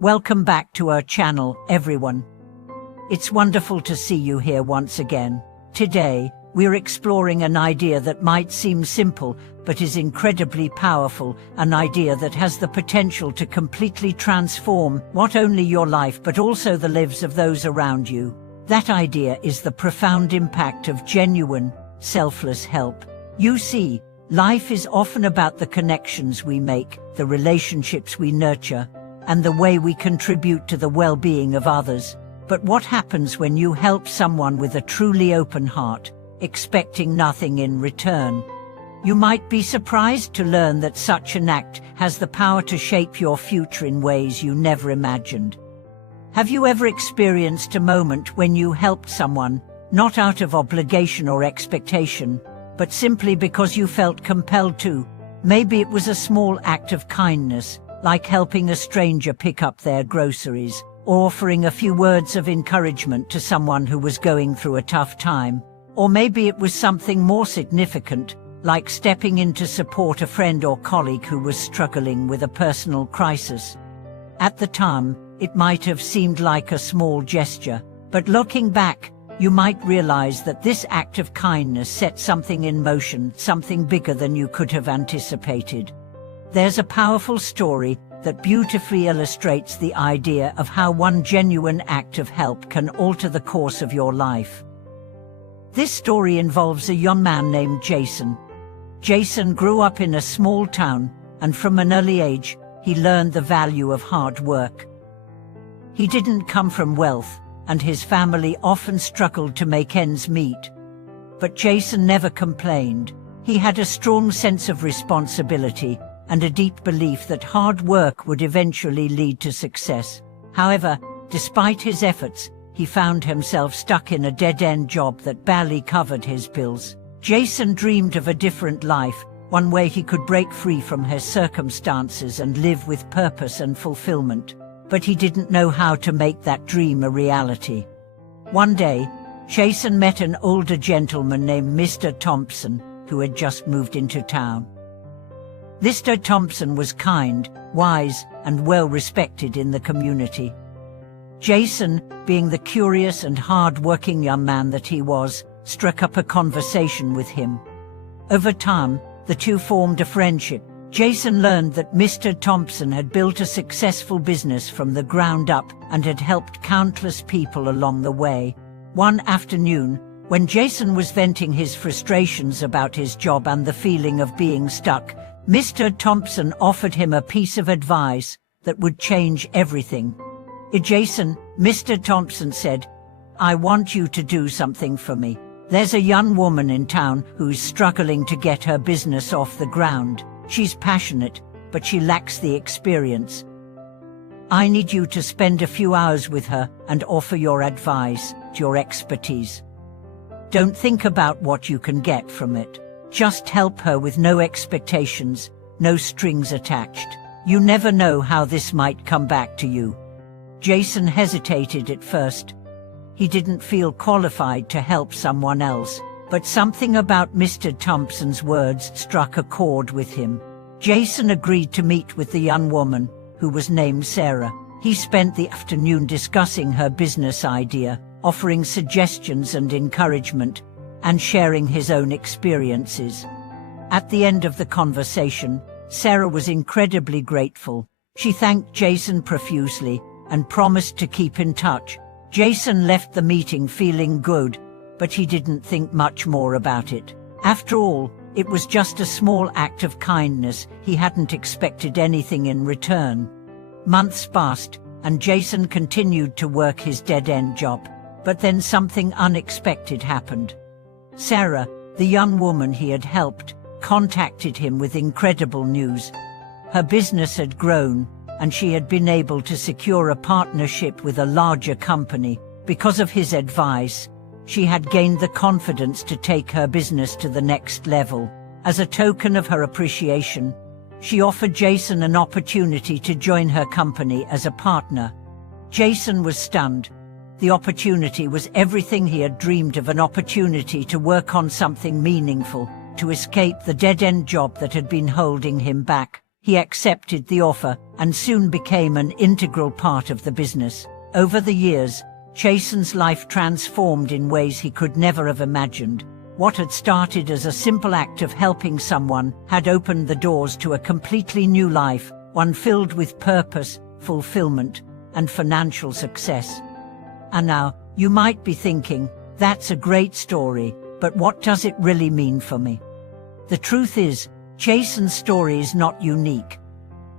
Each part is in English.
Welcome back to our channel, everyone. It's wonderful to see you here once again. Today, we're exploring an idea that might seem simple, but is incredibly powerful, an idea that has the potential to completely transform not only your life but also the lives of those around you. That idea is the profound impact of genuine, selfless help. You see, life is often about the connections we make, the relationships we nurture, and the way we contribute to the well-being of others. But what happens when you help someone with a truly open heart, expecting nothing in return? You might be surprised to learn that such an act has the power to shape your future in ways you never imagined. Have you ever experienced a moment when you helped someone, not out of obligation or expectation, but simply because you felt compelled to? Maybe it was a small act of kindness, like helping a stranger pick up their groceries, or offering a few words of encouragement to someone who was going through a tough time. Or maybe it was something more significant, like stepping in to support a friend or colleague who was struggling with a personal crisis. At the time, it might have seemed like a small gesture, but looking back, you might realize that this act of kindness set something in motion, something bigger than you could have anticipated. There's a powerful story that beautifully illustrates the idea of how one genuine act of help can alter the course of your life. This story involves a young man named Jason. Jason grew up in a small town, and from an early age, he learned the value of hard work. He didn't come from wealth, and his family often struggled to make ends meet. But Jason never complained. He had a strong sense of responsibility and a deep belief that hard work would eventually lead to success. However, despite his efforts, he found himself stuck in a dead-end job that barely covered his bills. Jason dreamed of a different life, one where he could break free from his circumstances and live with purpose and fulfillment. But he didn't know how to make that dream a reality. One day, Jason met an older gentleman named Mr. Thompson, who had just moved into town. Mr. Thompson was kind, wise, and well-respected in the community. Jason, being the curious and hard-working young man that he was, struck up a conversation with him. Over time, the two formed a friendship. Jason learned that Mr. Thompson had built a successful business from the ground up and had helped countless people along the way. One afternoon, when Jason was venting his frustrations about his job and the feeling of being stuck, Mr. Thompson offered him a piece of advice that would change everything. Jason, Mr. Thompson said, "I want you to do something for me. There's a young woman in town who's struggling to get her business off the ground. She's passionate, but she lacks the experience. I need you to spend a few hours with her and offer your advice, your expertise. Don't think about what you can get from it. Just help her with no expectations, no strings attached. You never know how this might come back to you." Jason hesitated at first. He didn't feel qualified to help someone else, but something about Mr. Thompson's words struck a chord with him. Jason agreed to meet with the young woman, who was named Sarah. He spent the afternoon discussing her business idea, offering suggestions and encouragement, and sharing his own experiences. At the end of the conversation, Sarah was incredibly grateful. She thanked Jason profusely and promised to keep in touch. Jason left the meeting feeling good, but he didn't think much more about it. After all, it was just a small act of kindness. He hadn't expected anything in return. Months passed, and Jason continued to work his dead-end job. But then something unexpected happened. Sarah, the young woman he had helped, contacted him with incredible news. Her business had grown, and she had been able to secure a partnership with a larger company. Because of his advice, she had gained the confidence to take her business to the next level. As a token of her appreciation, she offered Jason an opportunity to join her company as a partner. Jason was stunned. The opportunity was everything he had dreamed of, an opportunity to work on something meaningful, to escape the dead-end job that had been holding him back. he accepted the offer and soon became an integral part of the business. Over the years, Jason's life transformed in ways he could never have imagined. What had started as a simple act of helping someone had opened the doors to a completely new life, one filled with purpose, fulfillment, and financial success. And now, you might be thinking, that's a great story, but what does it really mean for me? The truth is, Jason's story is not unique.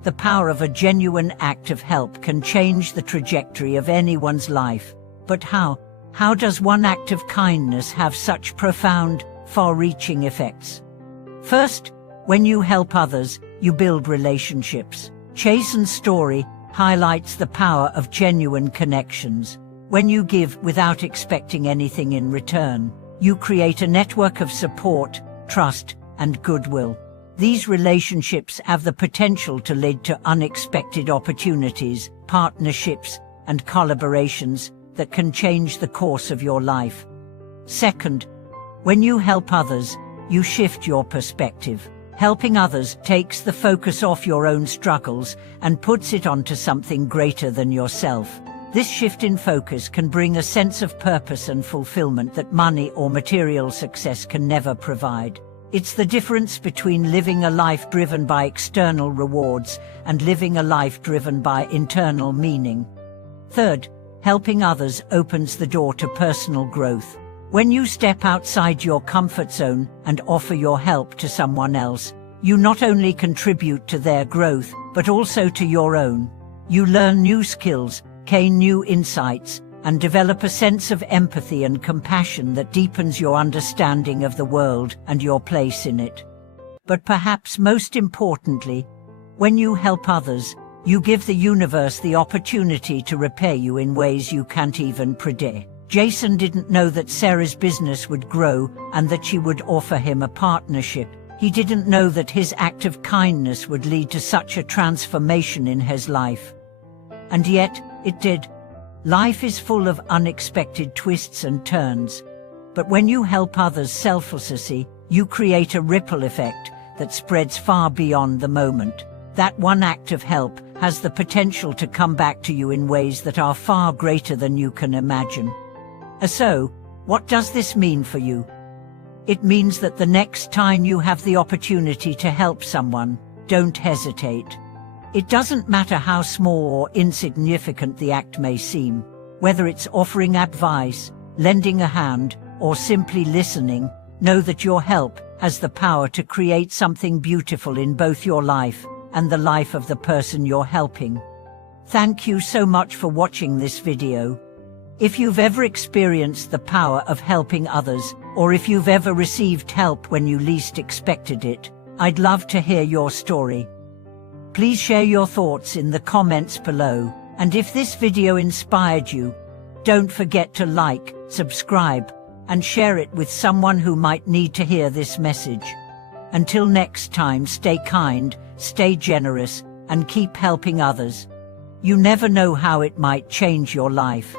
The power of a genuine act of help can change the trajectory of anyone's life. But how? How does one act of kindness have such profound, far-reaching effects? First, when you help others, you build relationships. Jason's story highlights the power of genuine connections. When you give without expecting anything in return, you create a network of support, trust, and goodwill. These relationships have the potential to lead to unexpected opportunities, partnerships, and collaborations that can change the course of your life. Second, when you help others, you shift your perspective. Helping others takes the focus off your own struggles and puts it onto something greater than yourself. This shift in focus can bring a sense of purpose and fulfillment that money or material success can never provide. It's the difference between living a life driven by external rewards and living a life driven by internal meaning. Third, helping others opens the door to personal growth. When you step outside your comfort zone and offer your help to someone else, you not only contribute to their growth, but also to your own. You learn new skills, gain new insights, and develop a sense of empathy and compassion that deepens your understanding of the world and your place in it. But perhaps most importantly, when you help others, you give the universe the opportunity to repay you in ways you can't even predict. Jason didn't know that Sarah's business would grow and that she would offer him a partnership. He didn't know that his act of kindness would lead to such a transformation in his life. And yet, it did. Life is full of unexpected twists and turns. But when you help others selflessly, you create a ripple effect that spreads far beyond the moment. That one act of help has the potential to come back to you in ways that are far greater than you can imagine. So, what does this mean for you? It means that the next time you have the opportunity to help someone, don't hesitate. It doesn't matter how small or insignificant the act may seem. Whether it's offering advice, lending a hand, or simply listening, know that your help has the power to create something beautiful in both your life and the life of the person you're helping. Thank you so much for watching this video. If you've ever experienced the power of helping others, or if you've ever received help when you least expected it, I'd love to hear your story. Please share your thoughts in the comments below, and if this video inspired you, don't forget to like, subscribe, and share it with someone who might need to hear this message. Until next time, stay kind, stay generous, and keep helping others. You never know how it might change your life.